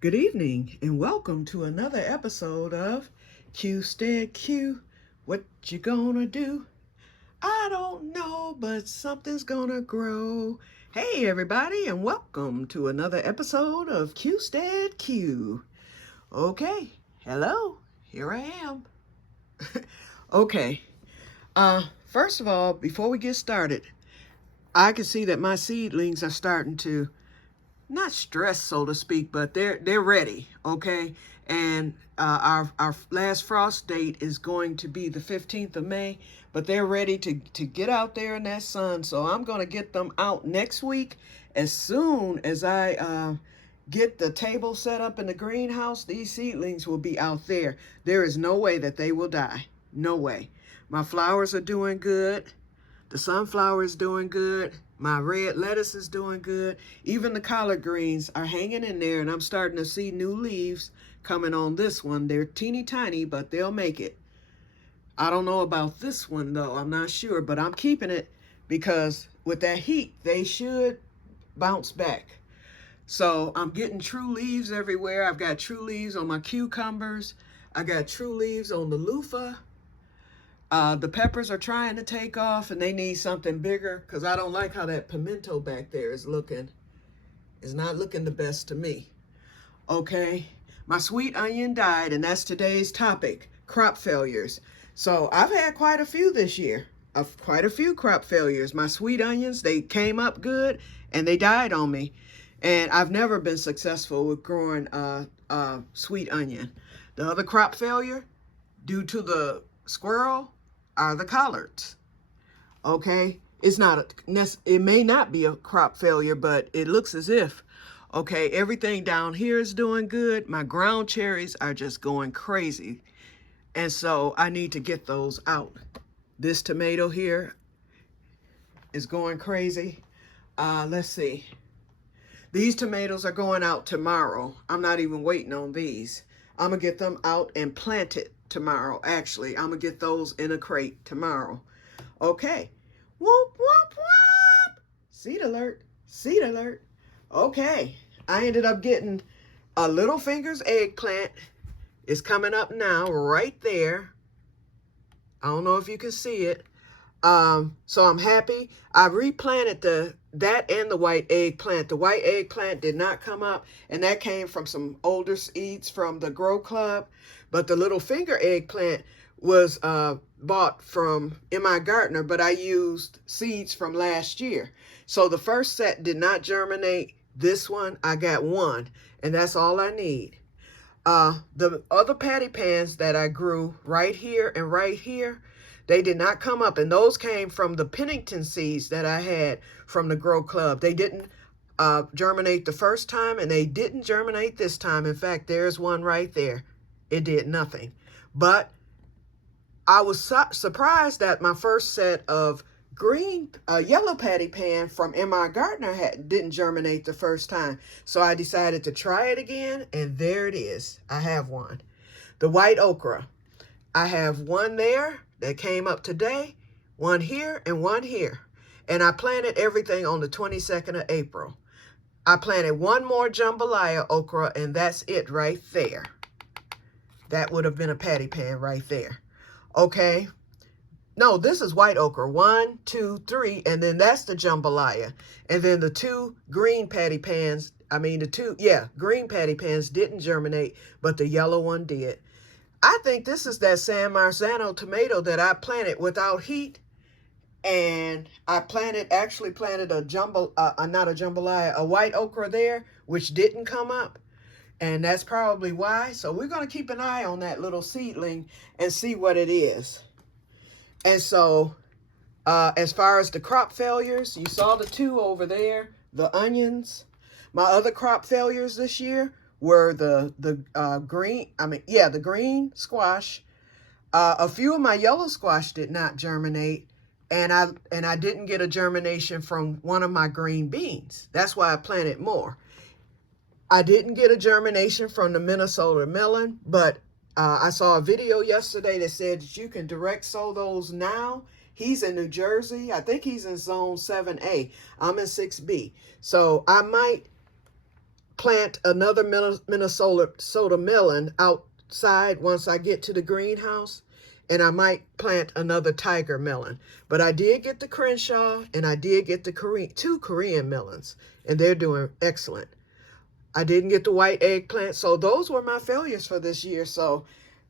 Good evening and welcome to another episode of Que-stead-Que. What you gonna do? I don't know, but something's gonna grow. Hey everybody and welcome to another episode of Que-stead-Que. Okay, hello, here I am. Okay, first of all, before we get started, I can see that my seedlings are starting to not stressed, so to speak, but they're ready, okay? And our last frost date is going to be the 15th of May, but they're ready to get out there in that sun. So I'm going to get them out next week. As soon as I get the table set up in the greenhouse, these seedlings will be out there. There is no way that they will die. No way. My flowers are doing good. The sunflower is doing good. My red lettuce is doing good. Even the collard greens are hanging in there, and I'm starting to see new leaves coming on this one. They're teeny tiny, but they'll make it. I don't know about this one, though. I'm not sure, but I'm keeping it because with that heat, they should bounce back. So I'm getting true leaves everywhere. I've got true leaves on my cucumbers. I got true leaves on the loofah. The peppers are trying to take off and they need something bigger because I don't like how that pimento back there is looking. It's not looking the best to me. Okay, my sweet onion died and that's today's topic, crop failures. So I've had quite a few this year, quite a few crop failures. My sweet onions, they came up good and they died on me. And I've never been successful with growing sweet onion. The other crop failure, due to the squirrel, are the collards. Okay, it may not be a crop failure, but it looks as if. Okay, everything down here is doing good. My ground cherries are just going crazy, and so I need to get those out. This tomato here is going crazy. Let's see. These tomatoes are going out tomorrow. I'm not even waiting on these. I'm gonna get them out and planted tomorrow. Actually, I'm gonna get those in a crate tomorrow. Okay. Whoop, whoop, whoop. Seed alert. Seed alert. Okay. I ended up getting a Little Fingers eggplant. It's coming up now, right there. I don't know if you can see it. So I'm happy. I replanted that and the white eggplant. The white eggplant did not come up, and that came from some older seeds from the Grow Club. But the Little Finger eggplant was bought from M.I. Gartner, but I used seeds from last year. So the first set did not germinate. This one, I got one, and that's all I need. The other patty pans that I grew right here and right here, they did not come up, and those came from the Pennington seeds that I had from the Grow Club. They didn't germinate the first time, and they didn't germinate this time. In fact, there's one right there. It did nothing. But I was surprised that my first set of yellow patty pan from M.I. Gartner didn't germinate the first time. So I decided to try it again, and there it is. I have one. The white okra. I have one there that came up today, one here, and one here. And I planted everything on the 22nd of April. I planted one more jambalaya okra, and that's it right there. That would have been a patty pan right there. Okay. No, this is white okra. 1, 2, 3, and then that's the jambalaya. And then the two green patty pans, green patty pans didn't germinate, but the yellow one did. I think this is that San Marzano tomato that I planted without heat. And I actually planted a white okra there, which didn't come up. And that's probably why. So we're going to keep an eye on that little seedling and see what it is. And so as far as the crop failures, you saw the two over there, the onions. My other crop failures this year were the green squash. A few of my yellow squash did not germinate. And I didn't get a germination from one of my green beans. That's why I planted more. I didn't get a germination from the Minnesota melon, but I saw a video yesterday that said that you can direct sow those now. He's in New Jersey. I think he's in zone 7A. I'm in 6B. So I might plant another Minnesota melon outside once I get to the greenhouse. And I might plant another tiger melon. But I did get the Crenshaw, and I did get the two Korean melons, and they're doing excellent. I didn't get the white eggplant, so those were my failures for this year. So,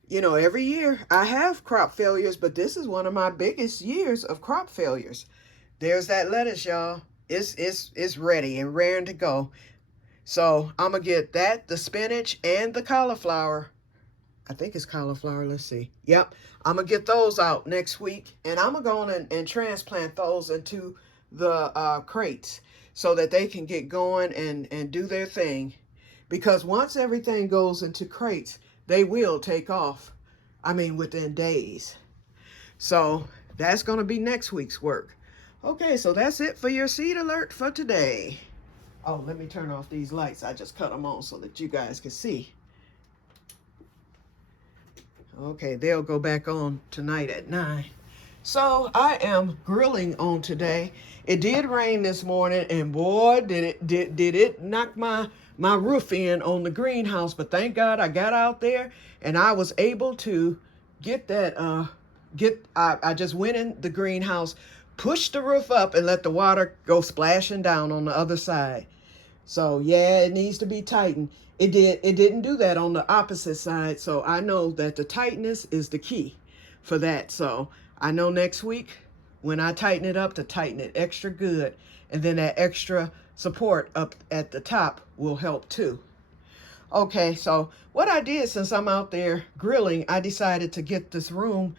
you know, every year I have crop failures, but this is one of my biggest years of crop failures. There's that lettuce, y'all. It's ready and raring to go. So I'm going to get that, the spinach, and the cauliflower. I think it's cauliflower. Let's see. Yep. I'm going to get those out next week. And I'm going to go on and transplant those into the crates so that they can get going and do their thing. Because once everything goes into crates, they will take off. I mean, within days. So that's going to be next week's work. Okay, so that's it for your seed alert for today. Oh, let me turn off these lights. I just cut them on so that you guys can see. Okay, they'll go back on tonight at 9. So I am grilling on today. It did rain this morning, and boy, did it knock my roof in on the greenhouse. But thank God I got out there and I was able to get that. I just went in the greenhouse, pushed the roof up, and let the water go splashing down on the other side. So yeah, it needs to be tightened. It didn't do that on the opposite side. So I know that the tightness is the key for that. So I know next week when I tighten it up, to tighten it extra good. And then that extra support up at the top will help too. Okay, so what I did, since I'm out there grilling, I decided to get this room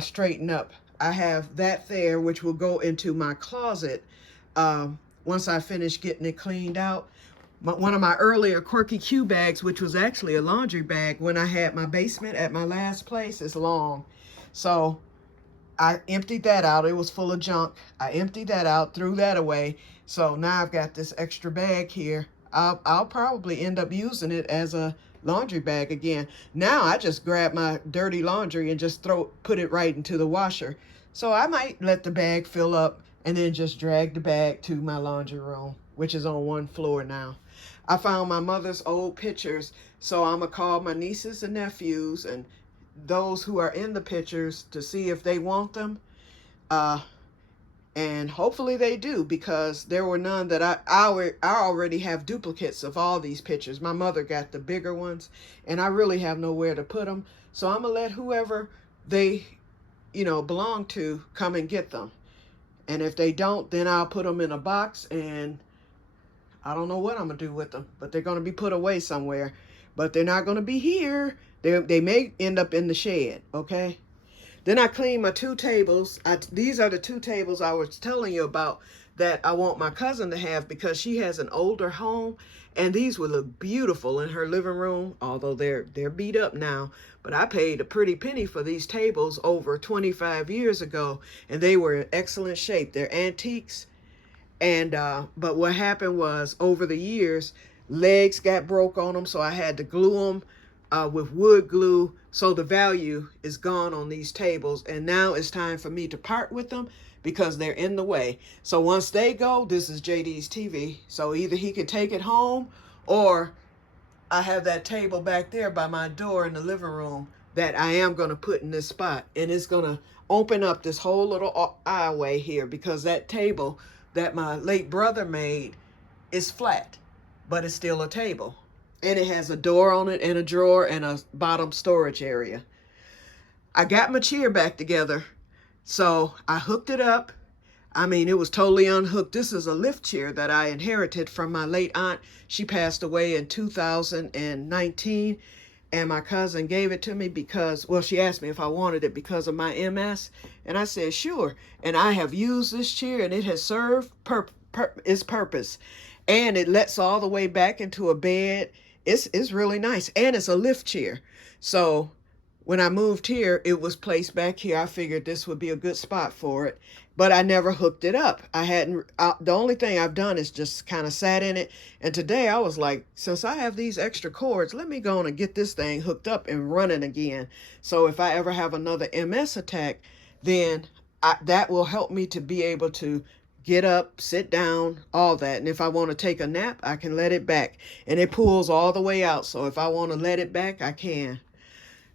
straightened up. I have that there, which will go into my closet once I finish getting it cleaned out. One of my earlier Quirky Q bags, which was actually a laundry bag when I had my basement at my last place, is long. So I emptied that out. It was full of junk. I emptied that out, threw that away. So now I've got this extra bag here. I'll probably end up using it as a laundry bag again. Now I just grab my dirty laundry and just put it right into the washer. So I might let the bag fill up and then just drag the bag to my laundry room, which is on one floor now. I found my mother's old pictures, so I'm going to call my nieces and nephews and those who are in the pictures to see if they want them. And hopefully they do, because there were none that I already have duplicates of all these pictures. My mother got the bigger ones, and I really have nowhere to put them. So I'm going to let whoever they, belong to come and get them. And if they don't, then I'll put them in a box, and I don't know what I'm going to do with them, but they're going to be put away somewhere. But they're not going to be here. They may end up in the shed, okay? Then I cleaned my 2 tables. These are the 2 tables I was telling you about that I want my cousin to have, because she has an older home, and these would look beautiful in her living room, although they're beat up now. But I paid a pretty penny for these tables over 25 years ago, and they were in excellent shape. They're antiques. And but what happened was, over the years, legs got broke on them, so I had to glue them with wood glue. So the value is gone on these tables, and now it's time for me to part with them because they're in the way. So once they go, this is JD's TV. So either he can take it home, or I have that table back there by my door in the living room that I am going to put in this spot, and it's going to open up this whole little aisleway here, because that table that my late brother made is flat, but it's still a table. And it has a door on it and a drawer and a bottom storage area. I got my chair back together, so I hooked it up. I mean, it was totally unhooked. This is a lift chair that I inherited from my late aunt. She passed away in 2019, and my cousin gave it to me because, well, she asked me if I wanted it because of my MS, and I said, sure. And I have used this chair, and it has served its purpose. And it lets all the way back into a bed. It's really nice, and it's a lift chair. So when I moved here, it was placed back here. I figured this would be a good spot for it, but I never hooked it up. I hadn't. The only thing I've done is just kind of sat in it. And today I was like, since I have these extra cords, let me go on and get this thing hooked up and running again. So if I ever have another MS attack, then that will help me to be able to get up, sit down, all that. And if I want to take a nap, I can let it back. And it pulls all the way out. So if I want to let it back, I can.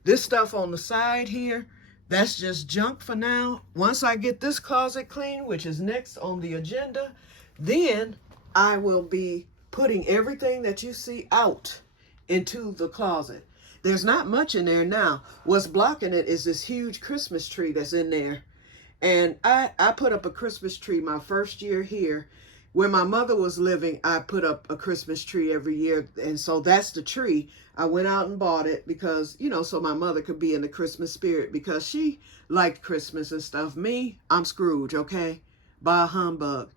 This stuff on the side here, that's just junk for now. Once I get this closet clean, which is next on the agenda, then I will be putting everything that you see out into the closet. There's not much in there now. What's blocking it is this huge Christmas tree that's in there. And I put up a Christmas tree my first year here. Where my mother was living, I put up a Christmas tree every year. And so that's the tree. I went out and bought it because, you know, so my mother could be in the Christmas spirit because she liked Christmas and stuff. Me, I'm Scrooge, okay? Bah humbug.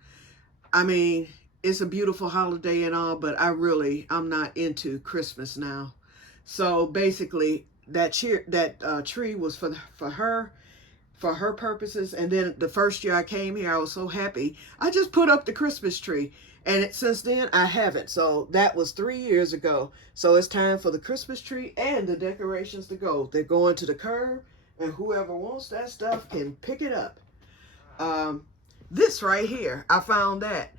I mean, it's a beautiful holiday and all, but I'm not into Christmas now. So basically, that tree was for her purposes. And then the first year I came here, I was so happy. I just put up the Christmas tree. And since then, I haven't. So that was 3 years ago. So it's time for the Christmas tree and the decorations to go. They're going to the curb, and whoever wants that stuff can pick it up. This right here, I found that.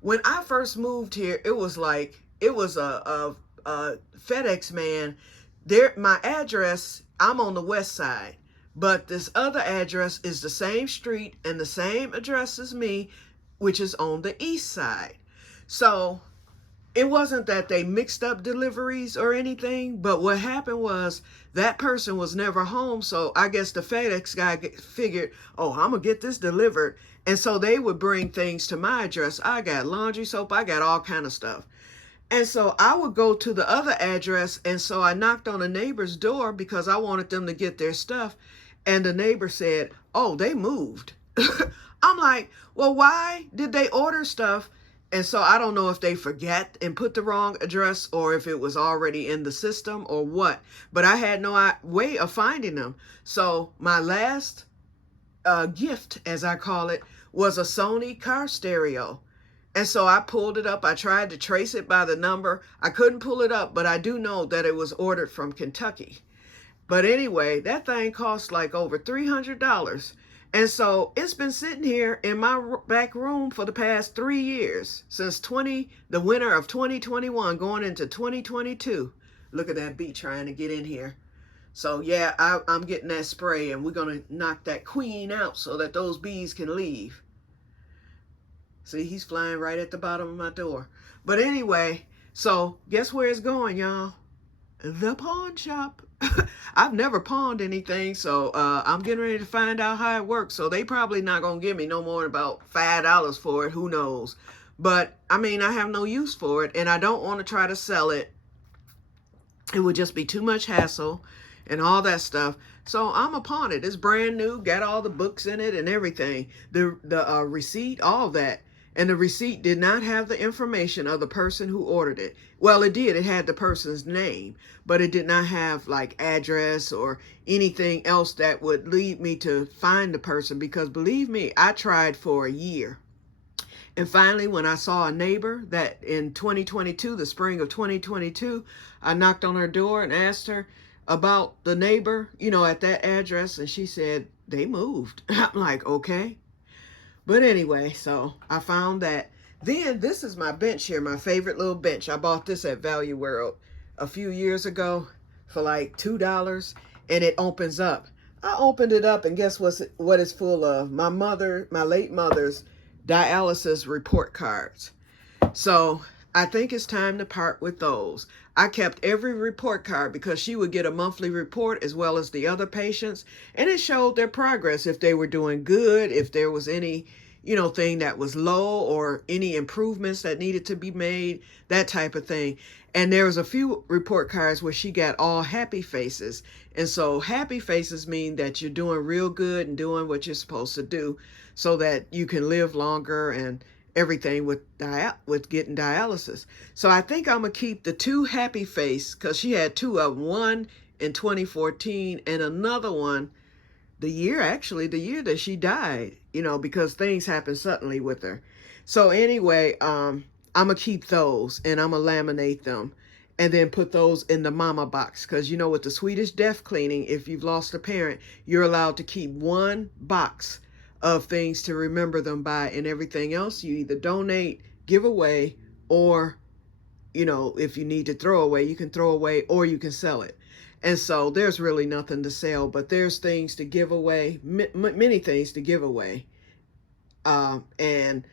When I first moved here, it was a FedEx man. My address, I'm on the west side. But this other address is the same street and the same address as me, which is on the east side. So it wasn't that they mixed up deliveries or anything, but what happened was that person was never home. So I guess the FedEx guy figured, oh, I'm going to get this delivered. And so they would bring things to my address. I got laundry soap. I got all kind of stuff. And so I would go to the other address. And so I knocked on a neighbor's door because I wanted them to get their stuff. And the neighbor said, oh, they moved. I'm like, well, why did they order stuff? And so I don't know if they forget and put the wrong address or if it was already in the system or what. But I had no way of finding them. So my last gift, as I call it, was a Sony car stereo. And so I pulled it up. I tried to trace it by the number. I couldn't pull it up, but I do know that it was ordered from Kentucky. But anyway, that thing cost like over $300. And so it's been sitting here in my back room for the past 3 years, since the winter of 2021 going into 2022. Look at that bee trying to get in here. So yeah, I'm getting that spray and we're going to knock that queen out so that those bees can leave. See, he's flying right at the bottom of my door. But anyway, so guess where it's going, y'all? The pawn shop. I've never pawned anything, so I'm getting ready to find out how it works. So they probably not going to give me no more than about $5 for it. Who knows? But, I mean, I have no use for it, and I don't want to try to sell it. It would just be too much hassle and all that stuff. So I'm a pawn it. It's brand new, got all the books in it and everything. The receipt, all that. And the receipt did not have the information of the person who ordered it. Well, it did. It had the person's name, but it did not have like address or anything else that would lead me to find the person. Because believe me, I tried for a year. And finally, when I saw a neighbor that in 2022, the spring of 2022, I knocked on her door and asked her about the neighbor, you know, at that address. And she said, they moved. I'm like, okay. But anyway, so I found that. Then this is my bench here, my favorite little bench. I bought this at Value World a few years ago for like $2, and it opens up. I opened it up, and guess what it's full of? My late mother's dialysis report cards. So I think it's time to part with those. I kept every report card because she would get a monthly report as well as the other patients, and it showed their progress, if they were doing good, if there was any, you know, thing that was low or any improvements that needed to be made, that type of thing. And there was a few report cards where she got all happy faces. And so happy faces mean that you're doing real good and doing what you're supposed to do so that you can live longer and everything with getting dialysis. So I think I'm going to keep the 2 happy face, because she had 2 of them, one in 2014 and another one the year that she died, you know, because things happened suddenly with her. So anyway, I'm going to keep those, and I'm going to laminate them and then put those in the mama box. Because, you know, with the Swedish death cleaning, if you've lost a parent, you're allowed to keep 1 box of things to remember them by, and everything else you either donate, give away, or, you know, if you need to throw away, you can throw away or you can sell it. And so there's really nothing to sell, but there's things to give away, many things to give away. And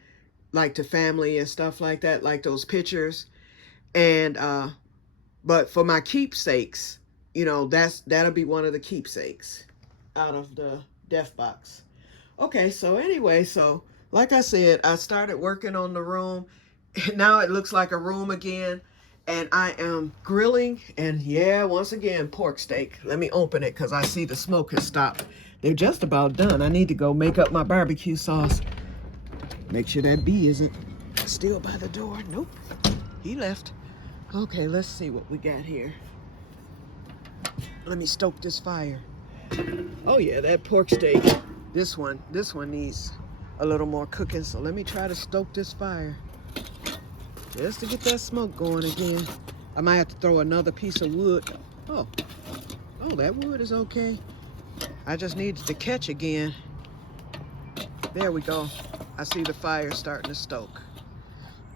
like to family and stuff like that, like those pictures. And but for my keepsakes, you know, that'll be one of the keepsakes out of the death box. Okay, so anyway, so like I said, I started working on the room. Now it looks like a room again. And I am grilling, and yeah, once again, pork steak. Let me open it because I see the smoke has stopped. They're just about done. I need to go make up my barbecue sauce. Make sure that bee isn't still by the door. Nope, he left. Okay, let's see what we got here. Let me stoke this fire. Oh yeah, that pork steak. This one needs a little more cooking, so let me try to stoke this fire. Just to get that smoke going again. I might have to throw another piece of wood. Oh, that wood is okay. I just needed to catch again. There we go. I see the fire starting to stoke.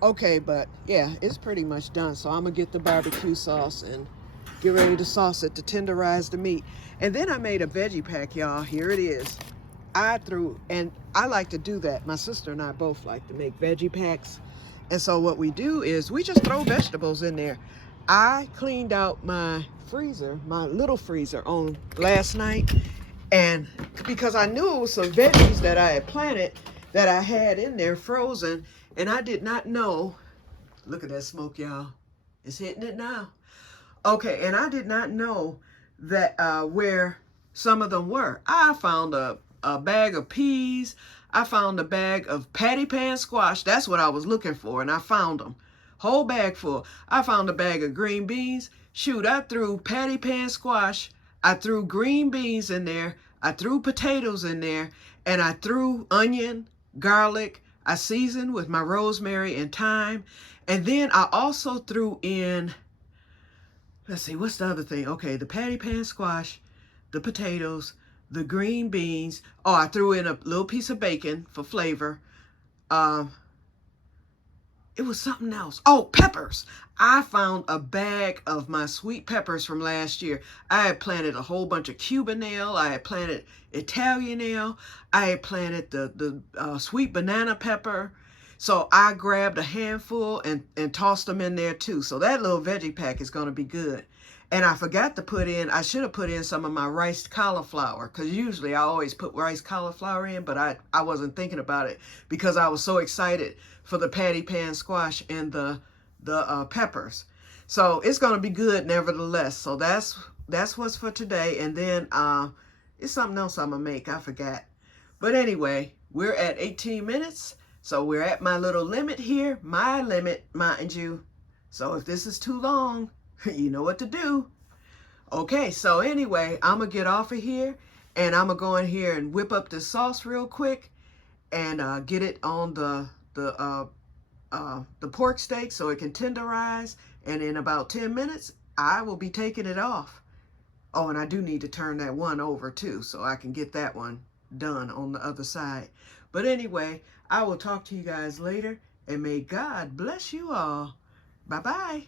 Okay, but yeah, it's pretty much done. So I'm gonna get the barbecue sauce and get ready to sauce it to tenderize the meat. And then I made a veggie pack, y'all. Here it is. And I like to do that. My sister and I both like to make veggie packs. And so what we do is we just throw vegetables in there. I cleaned out my freezer, my little freezer, on last night. And because I knew it was some veggies that I had planted that I had in there frozen. And I did not know, look at that smoke, y'all. It's hitting it now. Okay, and I did not know that where some of them were. I found a bag of peas. I found a bag of patty pan squash. That's what I was looking for, and I found them. Whole bag full. I found a bag of green beans. Shoot, I threw patty pan squash. I threw green beans in there. I threw potatoes in there, and I threw onion, garlic. I seasoned with my rosemary and thyme. And then I also threw in, let's see, what's the other thing? Okay, the patty pan squash, the potatoes, the green beans. Oh, I threw in a little piece of bacon for flavor. It was something else. Oh, peppers. I found a bag of my sweet peppers from last year. I had planted a whole bunch of Cuban ale. I had planted Italian ale. I had planted the sweet banana pepper. So I grabbed a handful and tossed them in there too. So that little veggie pack is going to be good. And I forgot to put in, I should have put in some of my riced cauliflower, because usually I always put riced cauliflower in, but I wasn't thinking about it because I was so excited for the patty pan squash and the peppers. So it's going to be good nevertheless. So that's what's for today. And then it's something else I'm going to make. I forgot. But anyway, we're at 18 minutes. So we're at my little limit here. My limit, mind you. So if this is too long, you know what to do. Okay, so anyway, I'm going to get off of here. And I'm going to go in here and whip up this sauce real quick. And get it on the pork steak so it can tenderize. And in about 10 minutes, I will be taking it off. Oh, and I do need to turn that one over too, so I can get that one done on the other side. But anyway, I will talk to you guys later, and may God bless you all. Bye-bye.